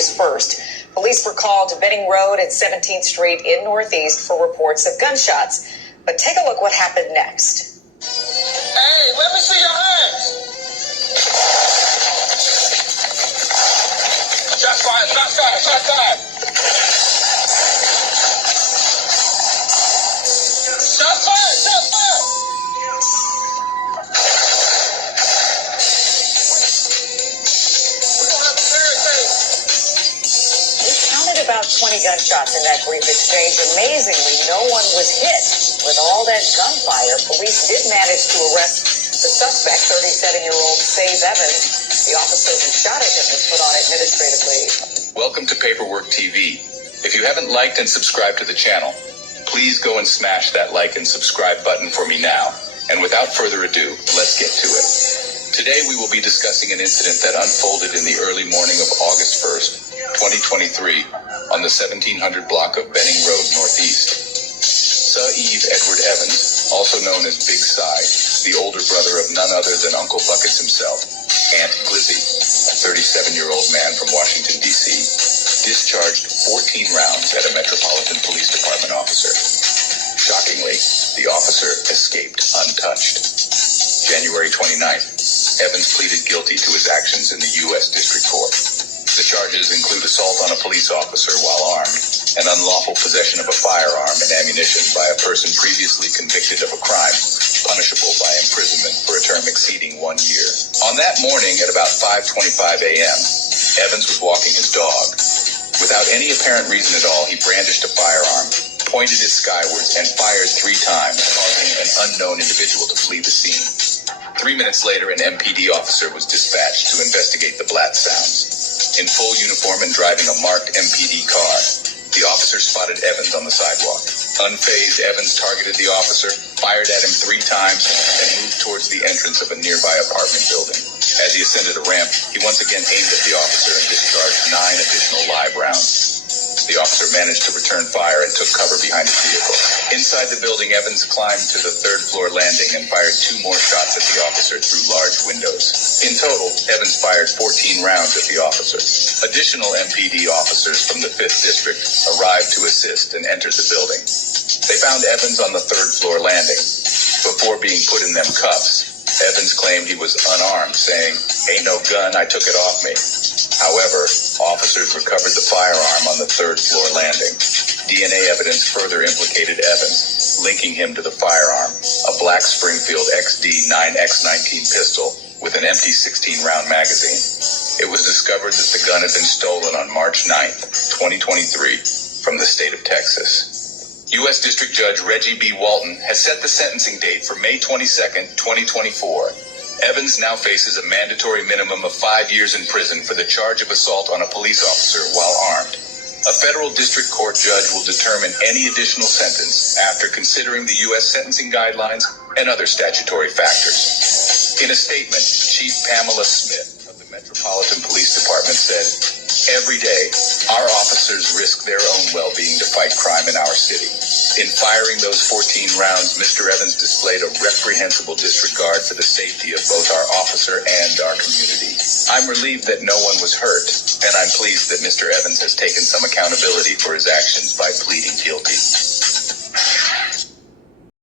August 1st. Police were called to Benning Road and 17th Street in Northeast for reports of gunshots. But take a look what happened next. Hey, let me see your hands. Shots fired, shots fired, shots fired. Shots fired, shots fired. We're going to have a barricade. We counted about 20 gunshots in that brief exchange. Amazingly, no one was hit. With all that gunfire, police did manage to arrest the suspect, 37-year-old Save Evans. The officer who shot at him was put on administrative leave. Welcome to Paperwork TV. If you haven't liked and subscribed to the channel, please go and smash that like and subscribe button for me now. And without further ado, let's get to it. Today we will be discussing an incident that unfolded in the early morning of August 1st, 2023, on the 1700 block of Benning Road, Northeast. Sa'Eve Edward Evans, also known as Big Si, the older brother of none other than Uncle Buckets himself, Aunt Glizzy, a 37-year-old man from Washington, D.C., discharged 14 rounds at a Metropolitan Police Department officer. Shockingly, the officer escaped untouched. January 29th, Evans pleaded guilty to his actions in the U.S. District Court. The charges include assault on a police officer while armed and unlawful possession of a firearm and ammunition by a person previously convicted of a crime, punishable by imprisonment for a term exceeding 1 year. On that morning at about 5:25 a.m., Evans was walking his dog. Without any apparent reason at all, he brandished a firearm, pointed it skywards, and fired 3 times, causing an unknown individual to flee the scene. 3 minutes later, an MPD officer was dispatched to investigate the blast sounds. In full uniform and driving a marked MPD car, the officer spotted Evans on the sidewalk. Unfazed, Evans targeted the officer, fired at him 3 times, and moved towards the entrance of a nearby apartment building. As he ascended a ramp, he once again aimed at the officer and discharged 9 additional live rounds. The officer managed to return fire and took cover behind his vehicle. Inside the building, Evans climbed to the 3rd floor landing and fired 2 more shots at the officer through large windows. In total, Evans fired 14 rounds at the officer. Additional MPD officers from the 5th District arrived to assist and entered the building. They found Evans on the 3rd floor landing. Before being put in them cuffs, Evans claimed he was unarmed, saying, "Ain't no gun, I took it off me." However, officers recovered the firearm on the 3rd floor landing. DNA evidence further implicated Evans, linking him to the firearm, a black Springfield XD 9X19 pistol with an empty 16-round magazine. It was discovered that the gun had been stolen on March 9th, 2023, from the state of Texas. U.S. District Judge Reggie B. Walton has set the sentencing date for May 22nd, 2024. Evans now faces a mandatory minimum of 5 years in prison for the charge of assault on a police officer while armed. A federal district court judge will determine any additional sentence after considering the U.S. sentencing guidelines and other statutory factors. In a statement, Chief Pamela Smith of the Metropolitan Police Department said, "Every day, our officers risk their own well-being to fight crime in our city. In firing those 14 rounds, Mr. Evans displayed a reprehensible disregard for the safety of both our officer and our community. I'm relieved that no one was hurt, and I'm pleased that Mr. Evans has taken some accountability for his actions by pleading guilty."